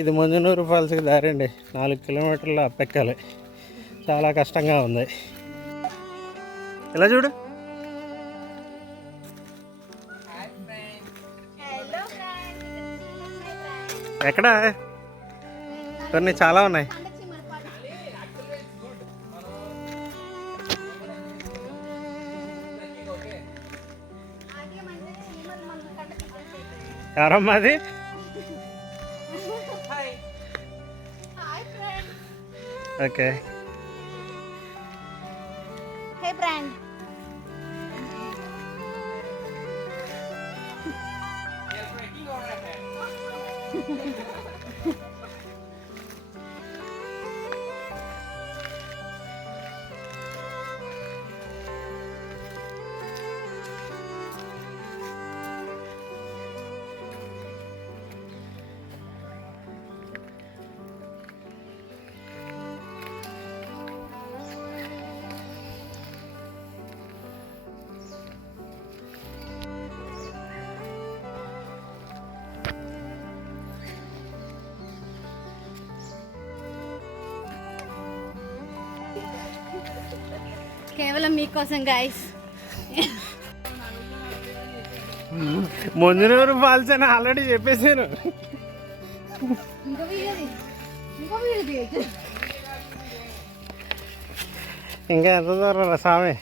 ఇది ముంజనూరు ఫాల్స్కి దారి అండి. 4 కిలోమీటర్లు అప్పెక్కాలి. చాలా కష్టంగా ఉంది. ఇలా చూడు. ఎక్కడా కొన్ని చాలా ఉన్నాయి. ఎవరమ్మా అది? ఓకే. హే ఫ్రెండ్. కేవలం మీకోసం గైస్. ముంజనూరు ఫాల్స్ అని ఆల్రెడీ చెప్పేసాను. ఇంకా ఎంత దూరం రా స్వామి?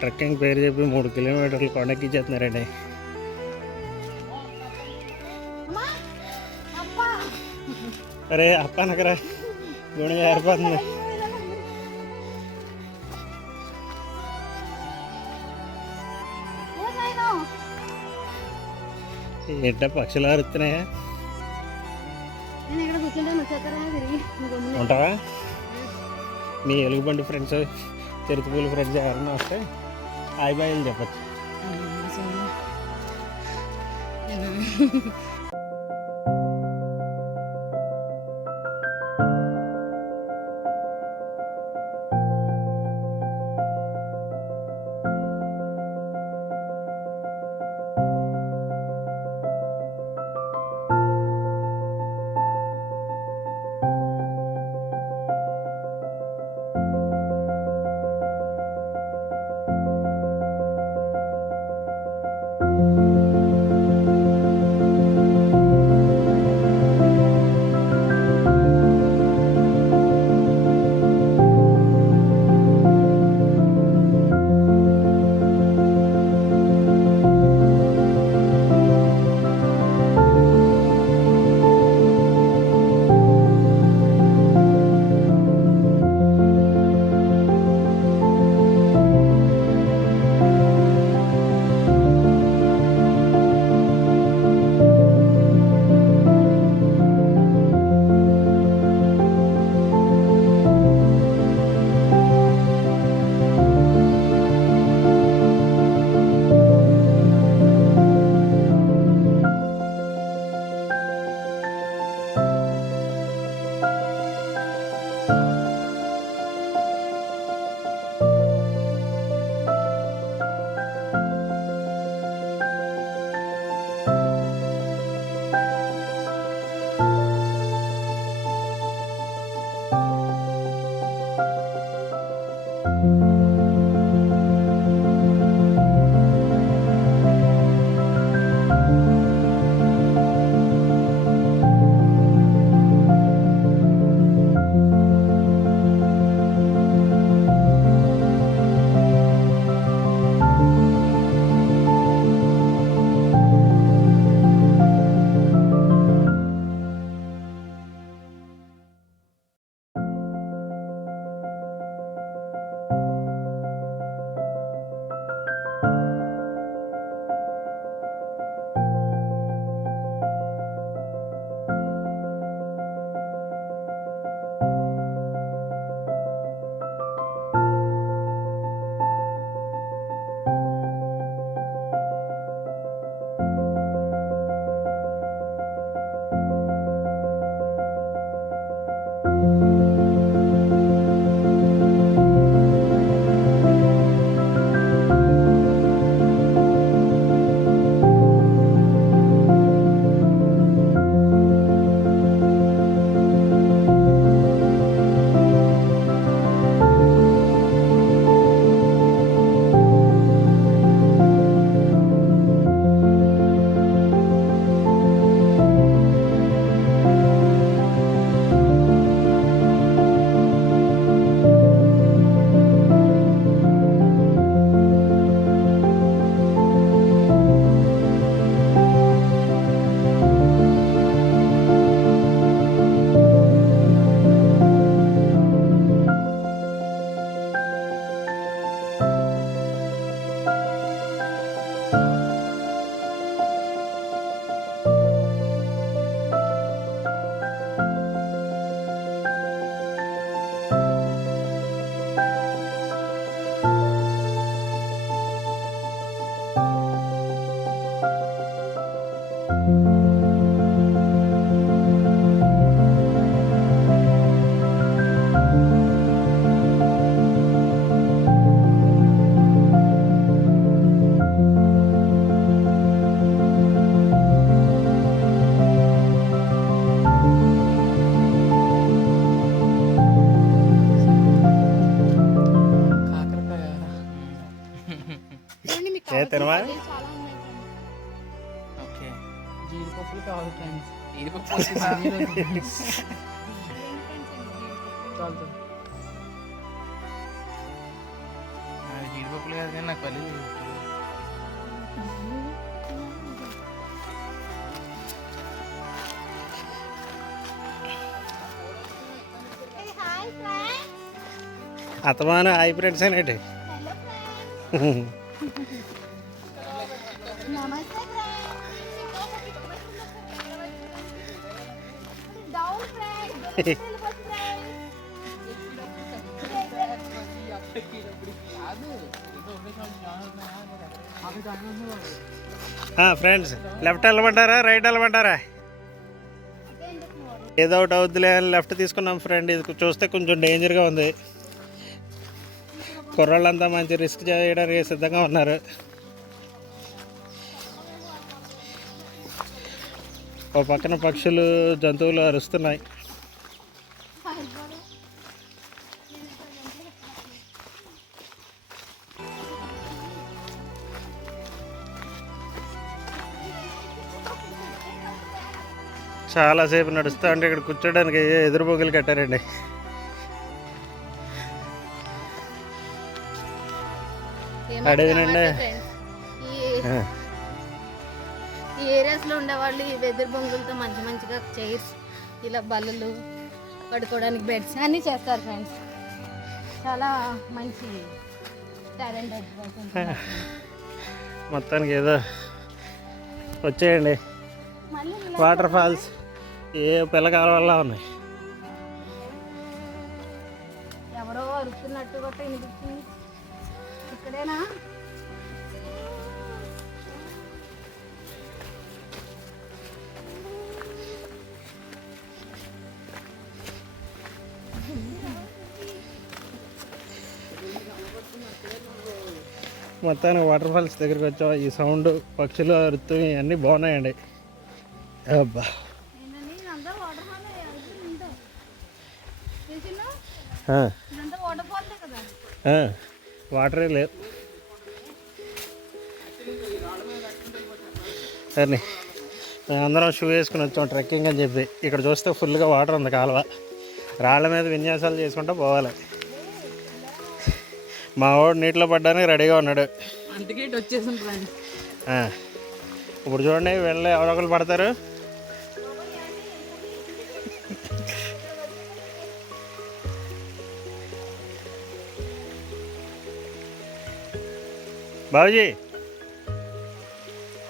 ట్రెక్కింగ్ పేరు చెప్పి 3 కిలోమీటర్లు కొండెక్కిచ్చేస్తున్నారండి. అరే అప్ప నగరా గుణ ఏర్పడుతుంది. ఏంట పక్షులు అరుస్తున్నాయా? ఉంటావా? మీ ఎలుగుబండి ఫ్రెండ్స్, చిరుతపూలు ఫ్రెండ్స్ ఎవరన్నా వస్తే హాయ్ బాయ్ అని చెప్పచ్చు. జీడిపప్పులు కావాలి ఫ్రెండ్స్. జీడిపప్పు జీడిపప్పులు కాదు కానీ నాకు పల్లి అతమాన హాయ్ ఫ్రెండ్స్ అనేటి నమస్తే ఫ్రెండ్స్ లెఫ్ట్ వెళ్ళమంటారా రైట్ వెళ్ళమంటారా? ఏదో ఒకటి అవుద్దిలే అని లెఫ్ట్ తీసుకున్నాం ఫ్రెండ్. ఇది చూస్తే కొంచెం డేంజర్గా ఉంది. కుర్రాళ్ళంతా మంచి రిస్క్ చేయడానికి సిద్ధంగా ఉన్నారు. ఓ పక్కన పక్షులు జంతువులు అరుస్తున్నాయి. చాలాసేపు నడుస్తూ ఉంటే ఇక్కడ కూర్చోడానికి ఎదురు బొగ్గులు కట్టారండి. అడవినండి ఈ ఏరియాస్లో ఉండేవాళ్ళు ఈ వెదురు బొంగులతో మంచి మంచిగా చైర్స్, ఇలా బల్లలు, పడుకోవడానికి బెడ్స్ అన్నీ చేస్తారు ఫ్రెండ్స్. చాలా మంచి టాలెంటెడ్ పర్సన్స్. మొత్తానికి ఏదో వచ్చేయండి వాటర్ ఫాల్స్. ఏ పిల్లకాల వల్ల ఉన్నాయి. ఎవరో అరుస్తున్నట్టు గట్ట వినిపిస్తుంది. ఇక్కడేనా? మొత్తానికి వాటర్ ఫాల్స్ దగ్గరికి వచ్చాం. ఈ సౌండ్, పక్షులు అరుతూ ఇవన్నీ బాగున్నాయండి. అబ్బా వాటరే లేదు. సరే మేమందరం షూ వేసుకుని వచ్చాం ట్రెక్కింగ్ అని చెప్పి. ఇక్కడ చూస్తే ఫుల్గా వాటర్ ఉంది కాలువ. రాళ్ళ మీద విన్యాసాలు చేసుకుంటూ పోవాలి. మా వాడు నీటిలో పడ్డానికి రెడీగా ఉన్నాడు. ఇప్పుడు చూడండి వెళ్ళి ఎవరొకరు పడతారు. బాబుజీ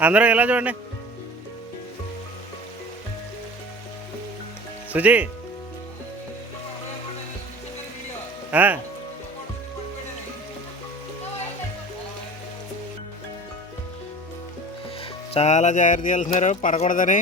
అందరూ ఇలా చూడండి. సుజీ చాలా జాగ్రత్తగా వెళ్తున్నారు పడకూడదని.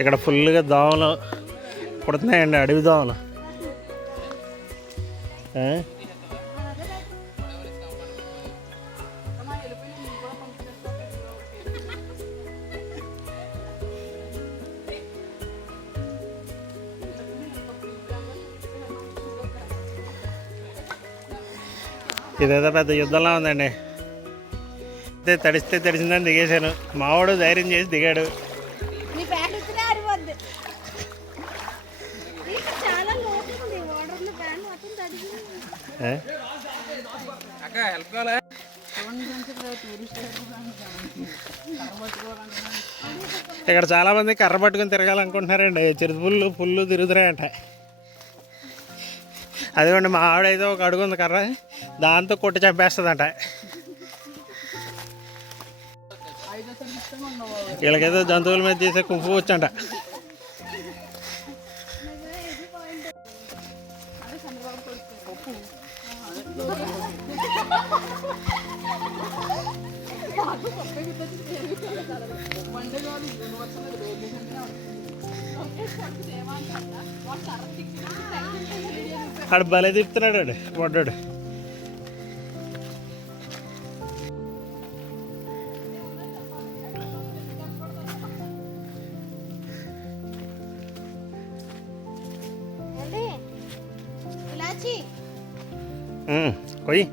ఇక్కడ ఫుల్గా దోమలు కుడుతున్నాయండి, అడవి దోమలు. ఇదేదో పెద్ద యుద్ధంలా ఉందండి. అయితే తడిస్తే తడిసిందని దిగేశాను. మావాడు ధైర్యం చేసి దిగాడు. ఇక్కడ చాలామంది కర్ర పట్టుకుని తిరగాలనుకుంటున్నారండి. చిరుపుళ్ళు పుల్లు తిరుగుతున్నాయంట. అదిగోండి మా ఆవిడైతే ఒక అడుగు ఉంది కర్ర, దాంతో కొట్టి చంపేస్తుందంట. వీళ్ళకేదో జంతువుల మీద చేసే కుంపు వచ్చంట. ఆడు భలే తిప్పుతున్నాడు వాడు పడ్డాడు. కొయ్యి.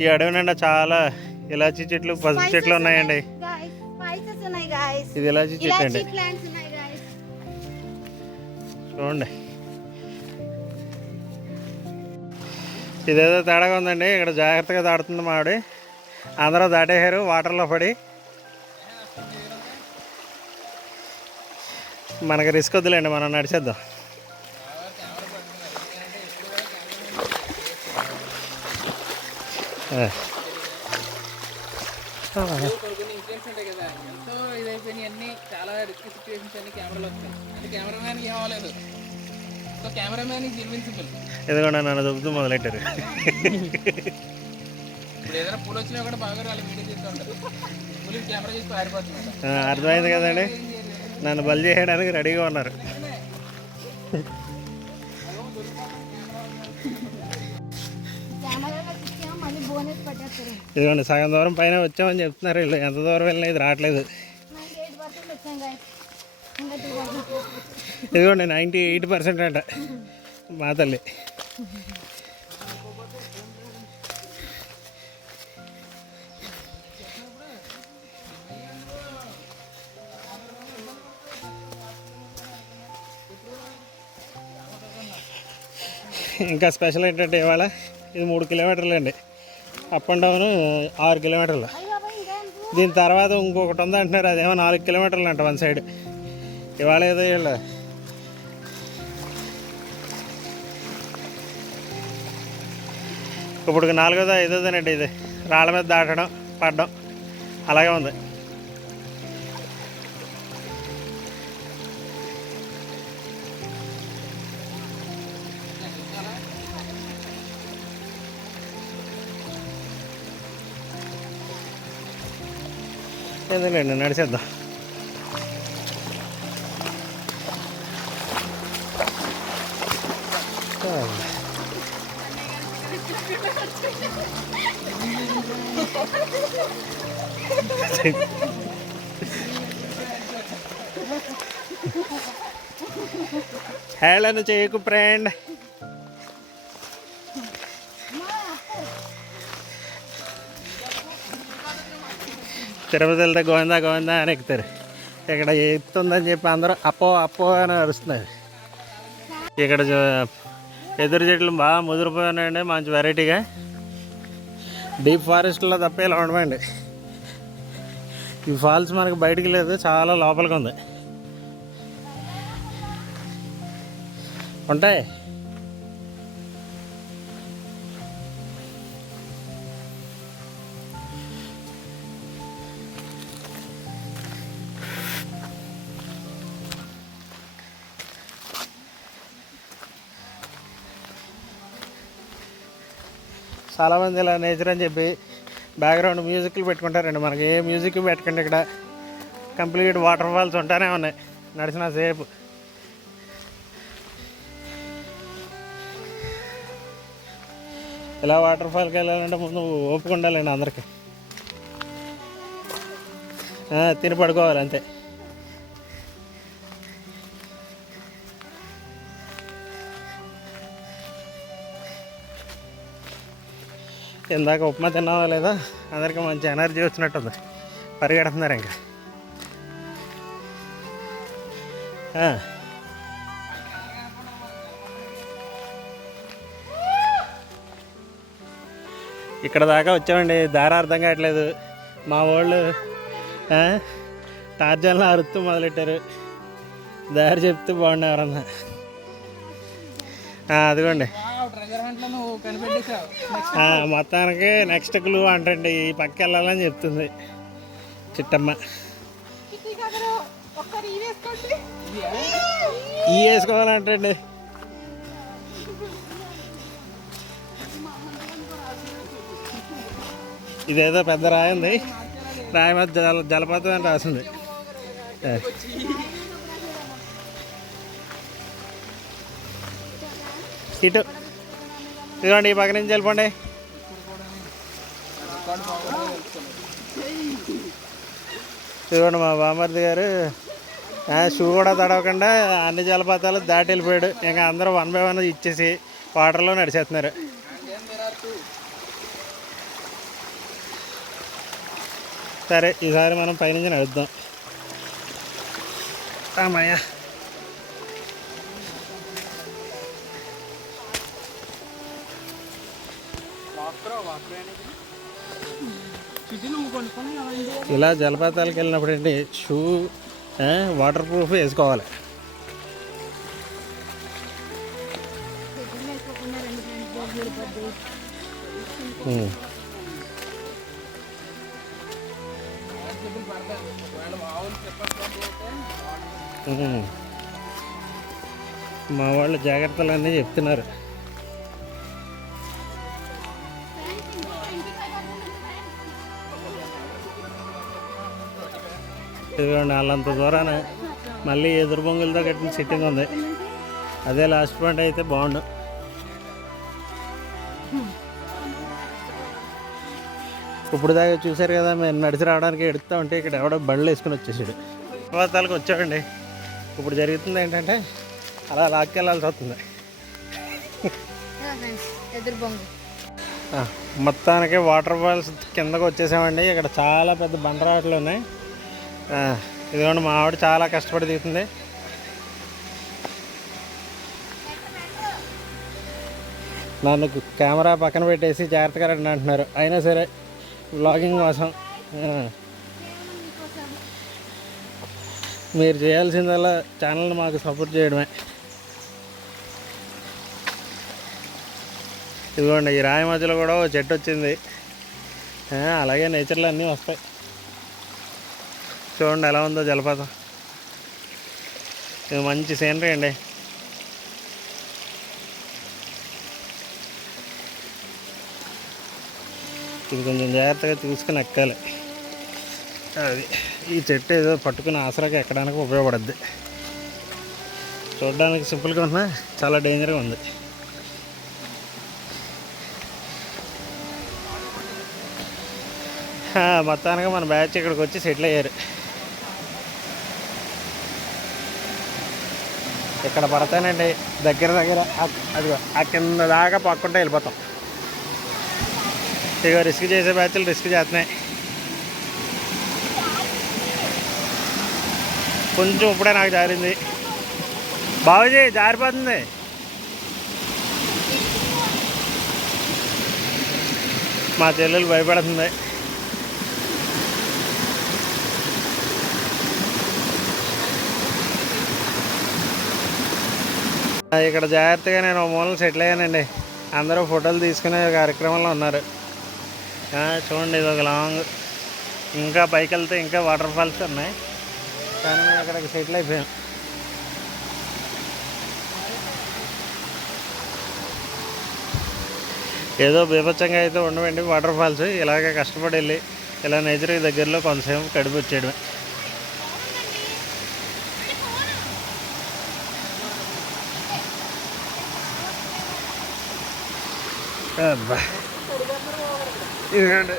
ఈ అడవి నిండా చాలా ఇలాచీ చెట్లు, పసుపు చెట్లు ఉన్నాయండి. ఇది ఇలాచీ చెట్టు అండి, చూడండి. ఇదేదో తేడాగా ఉందండి. ఇక్కడ జాగ్రత్తగా దాడుతుంది మావిడి. అందరూ దాటేశారు వాటర్లో పడి. మనకి రిస్క్ వద్దులేండి, మనం నడిచేద్దాం. ఎందుకంటే నన్ను చెబుతూ మొదలెట్టారు. అర్థమైంది కదండి, నన్ను బలి చేయడానికి రెడీగా ఉన్నారు. ఇదిగోండి సగం దూరం పైన వచ్చామని చెప్తున్నారు వీళ్ళు. ఎంత దూరం వెళ్ళినా ఇది రావట్లేదు. ఇదిగోండి 98% అంట మా తల్లి. ఇంకా స్పెషల్ ఏంటంటే ఇవాళ ఇది 3 కిలోమీటర్లు అండి, అప్ అండ్ డౌన్ 6 కిలోమీటర్లు. దీని తర్వాత ఇంకొకటి ఉంది అంటున్నారు, అదేమో 4 కిలోమీటర్లు అంట వన్ సైడ్. ఇవాళ ఏదో వీళ్ళు ఇప్పుడు 4వ 5వదేనండి ఇది. రాళ్ళ మీద దాటడం పడడం అలాగే ఉంది. ఎందుకండి నడిచేద్దాం. హేళన చేయకు ఫ్రెండ్. తిరుపతి వెళ్తే గోవిందా గోవిందా అని ఎక్కుతారు. ఇక్కడ ఎక్కుతుందని చెప్పి అందరూ అప్పో అప్పో అని అరుస్తున్నారు. ఇక్కడ ఎదురు చెట్లు బాగా ముదిరిపోయి ఉన్నాయండి, మంచి వెరైటీగా. డీప్ ఫారెస్ట్లో తప్ప ఇలా ఉండమండి. ఈ ఫాల్స్ మనకు బయటికి లేదు, చాలా లోపలికి ఉంది. ఉంటాయి. చాలామంది ఇలా నేచర్ అని చెప్పి బ్యాక్గ్రౌండ్ మ్యూజిక్లు పెట్టుకుంటారండి. మనకి ఏ మ్యూజిక్ పెట్టకండి, ఇక్కడ కంప్లీట్ వాటర్ ఫాల్స్ ఉంటానే ఉన్నాయి నడిచిన సేపు. ఇలా వాటర్ ఫాల్కి వెళ్ళాలంటే ముందు ఓపిక ఉండాలండి అందరికీ. తిని పడుకోవాలి అంతే. ఇందాక ఉప్మా తిన్నావా లేదా, అందరికీ మంచి ఎనర్జీ వచ్చినట్టుంది, పరిగెడుతున్నారు ఇంకా. ఇక్కడ దాకా వచ్చామండి, దారి అర్థం కావట్లేదు. మా వాళ్ళు టార్జన్లో అరుస్తూ మొదలెట్టారు, దారి చెప్తూ బాగుండే ఎవరన్నా. అదిగోండి మొత్తానికి నెక్స్ట్ క్లూ అంటండి, ఈ పక్క వెళ్ళాలని చెప్తుంది చిట్టమ్మ. ఈ వేసుకోవాలంటండి. ఇదేదో పెద్ద రాయి ఉంది, రాయి మీద జలపాతం అని రాసింది. ఇటు ఇదిగోండి, ఈ పక్క నుంచి వెళ్ళిపోండి. ఇదిగోండి మా బామ్మర్ది గారు షూ కూడా తడవకుండా అన్ని జలపాతాలు దాటి వెళ్ళిపోయాడు. ఇంకా అందరూ 1 by 1 ఇచ్చేసి వాటర్లో నడిచేస్తున్నారు. సరే, ఈసారి మనం పైనుంచి నడుద్దాం. అమ్మయ్య, ఇలా జలపాతాలకు వెళ్ళినప్పుడు ఏంటి షూ వాటర్ ప్రూఫ్ వేసుకోవాలి. మా వాళ్ళు జాగ్రత్తలు అన్నీ చెప్తున్నారు. ఇదిగోండి, వాళ్ళంత దూరాన మళ్ళీ ఎదురు బొంగులతో కట్టిన సిట్టింగ్ ఉంది. అదే లాస్ట్ పాయింట్ అయితే బాగుండు. ఇప్పుడు దాకా చూశారు కదా, మేము నడిచి రావడానికి ఎడుతూ ఉంటే ఇక్కడ ఎవడో బళ్ళు వేసుకుని వచ్చేసాడు. పర్వతాలకు వచ్చామండి. ఇప్పుడు జరుగుతుంది ఏంటంటే అలా లాక్కెళ్ళాల్సి వస్తుంది. మొత్తానికి వాటర్ ఫాల్స్ కిందకు వచ్చేసామండి. ఇక్కడ చాలా పెద్ద బండరాట్లు ఉన్నాయి. ఇదిగోండి, మా ఆవిడ చాలా కష్టపడి దిగుతుంది. నన్ను కెమెరా పక్కన పెట్టేసి జాగ్రత్తగా రండి అంటున్నారు. అయినా సరే వ్లాగింగ్ కోసం మీరు చేయాల్సిందల్లా ఛానల్ని మాకు సపోర్ట్ చేయడమే. ఇదిగోండి, ఈ రాయి మధ్యలో కూడా ఒక చెట్టు వచ్చింది. అలాగే నేచర్లో అన్నీ వస్తాయి. చూడండి ఎలా ఉందో జలపాతం. ఇది మంచి సీనరీ అండి. ఇది కొంచెం జాగ్రత్తగా చూసుకుని ఎక్కాలి. అది ఈ చెట్టు ఏదో పట్టుకుని ఆసరాగా ఎక్కడానికి ఉపయోగపడుద్ది. చూడడానికి సింపుల్గా ఉన్నా చాలా డేంజర్గా ఉంది. మొత్తానికి మన బ్యాచ్ ఇక్కడికి వచ్చి సెటిల్ అయ్యారు. ఇక్కడ పడతానండి దగ్గర అది ఆ కింద దాకా పక్కుంటే వెళ్ళిపోతాం. ఇక రిస్క్ చేసే బ్యాచ్లు రిస్క్ చేస్తున్నాయి. కొంచెం ఇప్పుడే నాకు జారింది. బాబుజీ జారిపోతుంది. మా చెల్లెలు భయపడుతుంది. ఇక్కడ జాగ్రత్తగా నేను మూలన సెటిల్ అయ్యానండి. అందరూ ఫోటోలు తీసుకునే కార్యక్రమంలో ఉన్నారు. చూడండి, ఇది ఒక లాంగ్. ఇంకా పైకి వెళ్తే ఇంకా వాటర్ ఫాల్స్ ఉన్నాయి, కానీ మేము అక్కడికి సెటిల్ అయిపోయాం. ఏదో బీభత్సంగా అయితే ఉండవండి వాటర్ ఫాల్స్. ఇలాగే కష్టపడి వెళ్ళి ఇలా నేచర్ దగ్గరలో కొంతసేపు కడిపి వచ్చేయడమే. అబ్బా, ఇదిగోండి.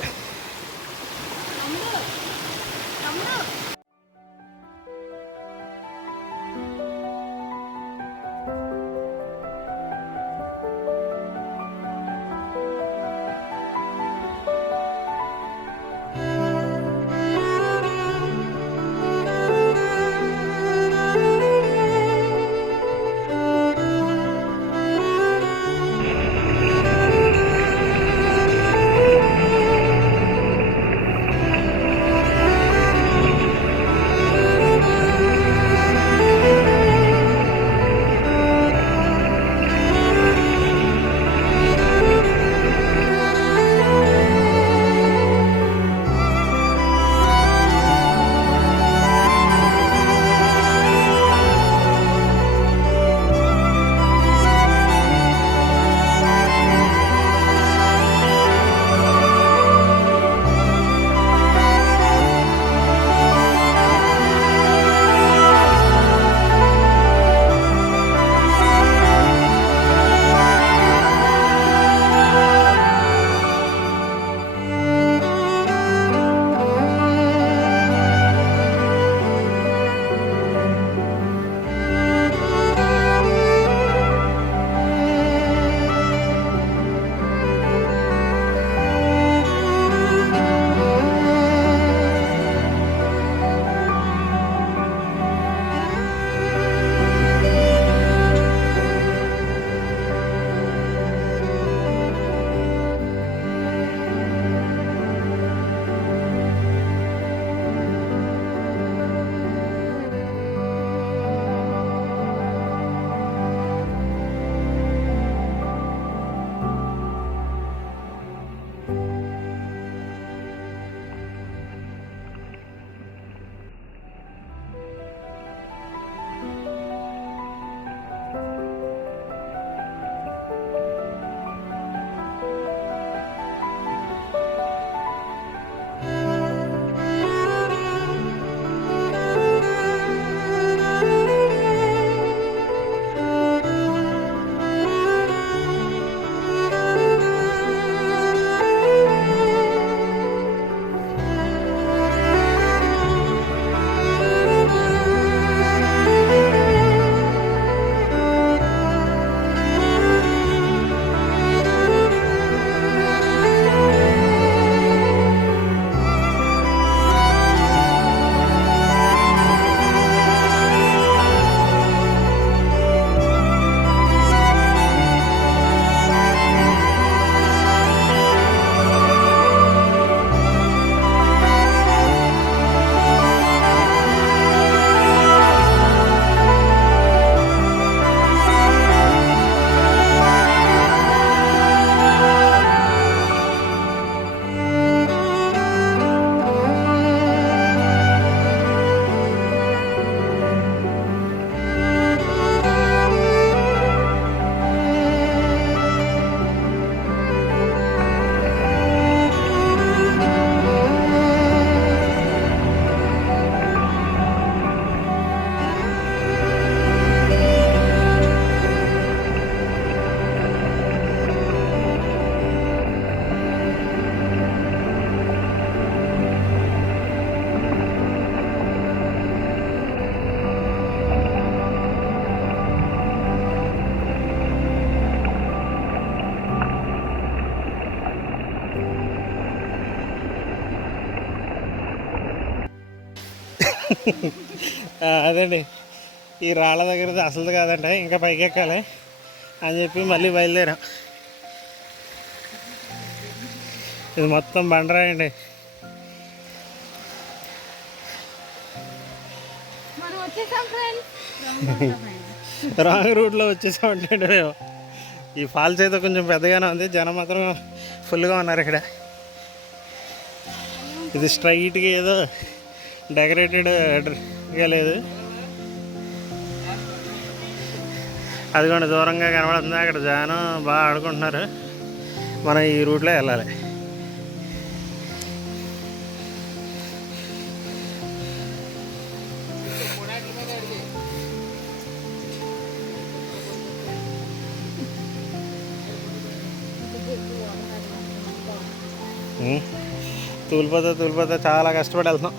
అదండి, ఈ రాళ్ళ దగ్గర అసలు కాదంటే ఇంకా పైకి ఎక్కాలి అని చెప్పి మళ్ళీ బయలుదేరాం. ఇది మొత్తం బండరాయి అండి. రాంగ్ రూట్లో వచ్చేసామంటే మేము. ఈ ఫాల్స్ అయితే కొంచెం పెద్దగానే ఉంది, జనం మాత్రం ఫుల్గా ఉన్నారు ఇక్కడ. ఇది స్ట్రైట్గా ఏదో డెకరేటెడ్గా లేదు. అదిగోండి దూరంగా కనబడుతుంది, అక్కడ జనం బాగా ఆడుకుంటున్నారు. మనం ఈ రూట్లో వెళ్ళాలి. తూలిపోతా చాలా కష్టపడి వెళ్తాం.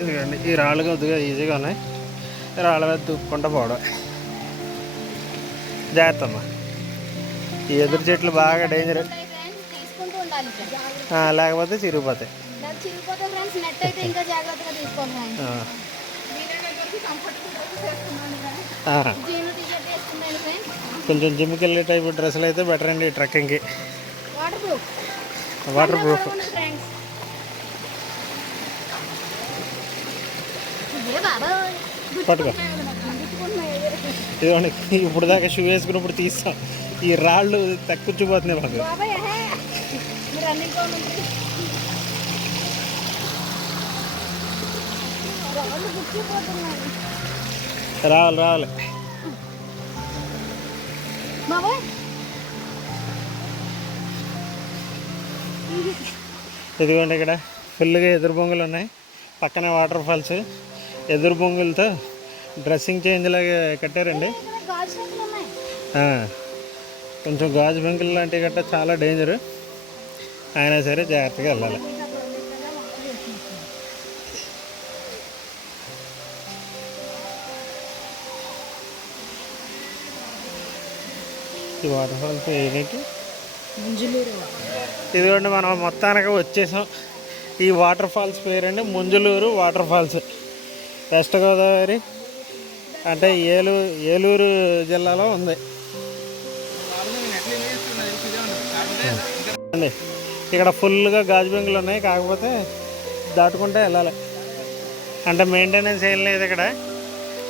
ఇదిగోండి ఈ రాళ్ళు కొద్దిగా ఈజీగా ఉన్నాయి, రాళ్ళ మీద దూక్కుంటూ పోవడం. జాగ్రత్త అమ్మా, ఈ ఎదురు చెట్లు బాగా డేంజర్, లేకపోతే చిరిగిపోతాయి. కొంచెం జిమ్కి వెళ్ళే టైప్ డ్రెస్సులు అయితే బెటర్ అండి ట్రెక్కింగ్కి. Water proof. పట్టుకో. ఇదిగోండి ఇప్పుడు దాకా షూ వేసుకున్నప్పుడు తీస్తాం, ఈ రాళ్ళు తక్కువచ్చిపోతున్నాయి మాకు. రావాలి. ఇదిగోండి ఇక్కడ ఫుల్గా ఎదురు బొంగులు ఉన్నాయి, పక్కనే వాటర్ ఫాల్స్. ఎదురు బొంగులతో డ్రెస్సింగ్ చేంజ్ లాగా కట్టారండి. కొంచెం గాజు బొంగులు లాంటివి గట్ట చాలా డేంజరు, అయినా సరే జాగ్రత్తగా వెళ్ళాలి. ఈ వాటర్ ఫాల్స్ ఏంటి? ఇదిగోండి మనం మొత్తానికి వచ్చేసాం. ఈ వాటర్ ఫాల్స్ పేరండి Munjuluru water falls. West Godavari అంటే ఏలూరు జిల్లాలో ఉంది అండి. ఇక్కడ ఫుల్గా గాజు బెంగులు ఉన్నాయి, కాకపోతే దాటుకుంటే వెళ్ళాలి. అంటే మెయింటెనెన్స్ ఏం లేదు ఇక్కడ.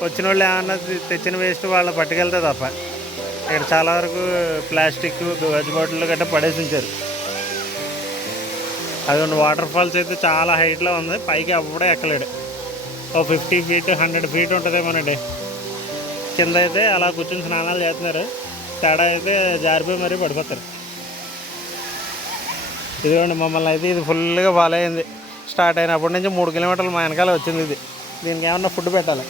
వచ్చిన వాళ్ళు ఏమన్నా తెచ్చిన వేస్ట్ వాళ్ళు పట్టుకెళ్తే తప్ప. ఇక్కడ చాలా వరకు ప్లాస్టిక్ గాజు బాటిల్ గట్రా పడేసి ఉంచారు. అదిగోండి వాటర్ ఫాల్స్ అయితే చాలా హైట్లో ఉంది, పైకి అప్పుడే ఎక్కలేడు. ఓ 50 feet 100 feet ఉంటుందేమోనండి. కింద అయితే అలా కూర్చొని స్నానాలు చేస్తున్నారు, తేడా అయితే జారిపోయి మరీ పడిపోతారు. ఇదిగోండి మమ్మల్ని అయితే ఇది ఫుల్గా ఫాలో అయింది. స్టార్ట్ అయినప్పటి నుంచి 3 kilometers మా వెనకాల వచ్చింది ఇది. దీనికి ఏమన్నా ఫుడ్ పెట్టాలి.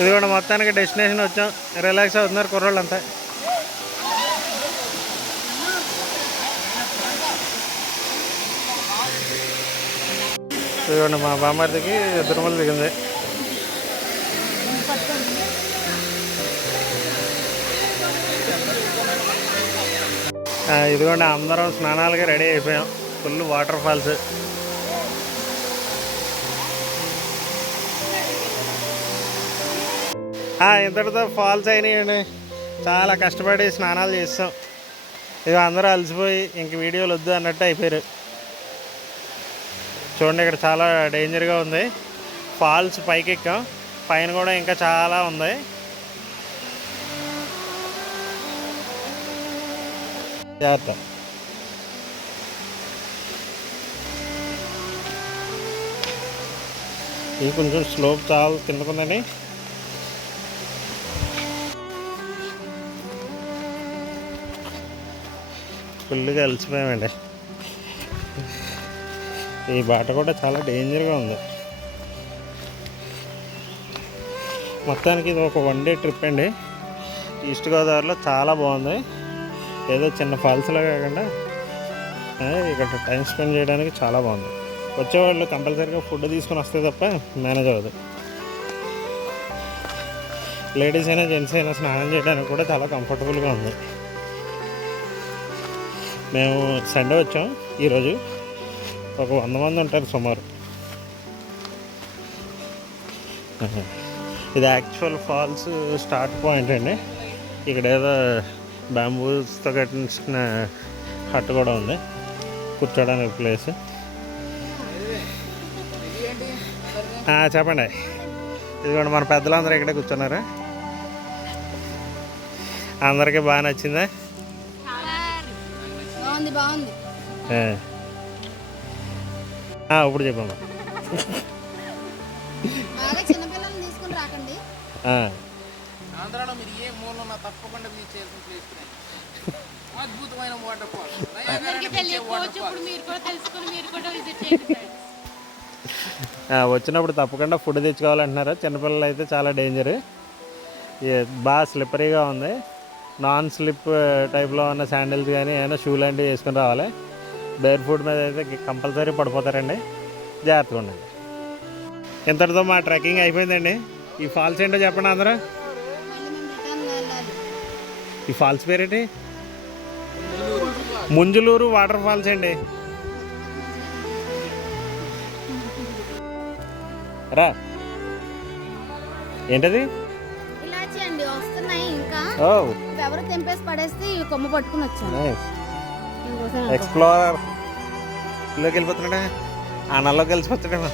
ఇదిగోండి మొత్తానికి డెస్టినేషన్ వచ్చాం, రిలాక్స్ అవుతున్నారు కుర్రోళ్ళంతా. ఇదిగోండి మా బామ్మర్దికి తిరుమల దిగింది. ఇదిగోండి అందరం స్నానాలకి రెడీ అయిపోయాం. Full water falls. ఇంతటితో ఫాల్స్ అయినాయండి. చాలా కష్టపడి స్నానాలు చేస్తాం. ఇక అందరూ అలసిపోయి ఇంక వీడియోలు వద్దు అన్నట్టు అయిపోయారు. చూడండి ఇక్కడ చాలా డేంజర్గా ఉంది. ఫాల్స్ పైకి ఎక్కాం, పైన కూడా ఇంకా చాలా ఉంది. జాగ్రత్త. ఇది కొంచెం స్లోప్ చాలా కిందకుందండి. ఫుల్గా అలసిపోయామండి. ఈ బాట కూడా చాలా డేంజర్గా ఉంది. మొత్తానికి ఇది ఒక 1 డే ట్రిప్ అండి. ఈస్ట్ గోదావరిలో చాలా బాగుంది. ఏదో చిన్న ఫాల్స్లో కాకుండా ఇక్కడ టైం స్పెండ్ చేయడానికి చాలా బాగుంది. వచ్చేవాళ్ళు కంపల్సరీగా ఫుడ్ తీసుకొని వస్తే తప్ప మేనేజ్ అవ్వదు. లేడీస్ అయినా జెంట్స్ అయినా స్నానం చేయడానికి కూడా చాలా కంఫర్టబుల్గా ఉంది. మేము సండే వచ్చాం. ఈరోజు ఒక 100 మంది ఉంటారు సుమారు. ఇది యాక్చువల్ ఫాల్స్ స్టార్ట్ పాయింట్ అండి. ఇక్కడ ఏదో బ్యాంబూస్తో కట్టించిన హట్ కూడా ఉంది, కూర్చోడానికి ప్లేస్. చెప్పండి. ఇదిగోండి మన పెద్దలందరూ ఇక్కడే కూర్చున్నారు. అందరికీ బాగా నచ్చిందా? బాగుంది. ఇప్పుడు చెప్పమ్మా. చిన్నపిల్లల్ని తీసుకుని రాకండి. ఆంధ్రాలో మీరు ఏ మూలన తప్పకుండా బీచ్ చేయాల్సిన ప్లేస్ అద్భుతమైన వాటర్ ఫాల్. వచ్చినప్పుడు తప్పకుండా ఫుడ్ తెచ్చుకోవాలంటున్నారు. చిన్నపిల్లలు అయితే చాలా డేంజర్. బాగా స్లిప్పరీగా ఉంది. నాన్ స్లిప్ టైప్లో ఉన్న శాండిల్స్ కానీ ఏమైనా షూ లాంటివి వేసుకొని రావాలి. బేర్ ఫుడ్ మీద అయితే కంపల్సరీ పడిపోతారండి. జాగ్రత్తగా ఉండండి. ఇంతటితో మా ట్రెక్కింగ్ అయిపోయిందండి. ఈ ఫాల్స్ ఏంటో చెప్పండి అందరూ. ఈ ఫాల్స్ పేరేంటి? ముంజులూరు వాటర్ ఫాల్స్ అండి. రా. ఏంటది? ఇలాచి అండి, వస్తున్నాయి ఇంకా. ఎవరు తెంపేసి పడేస్తే కొమ్మ పట్టుకుని వచ్చాను. ఎక్స్ప్లోరర్ లోకి వెళ్ళిపోతున్నాడా? ఆ నల్లోకి వెళ్ళిపోతాడేమో.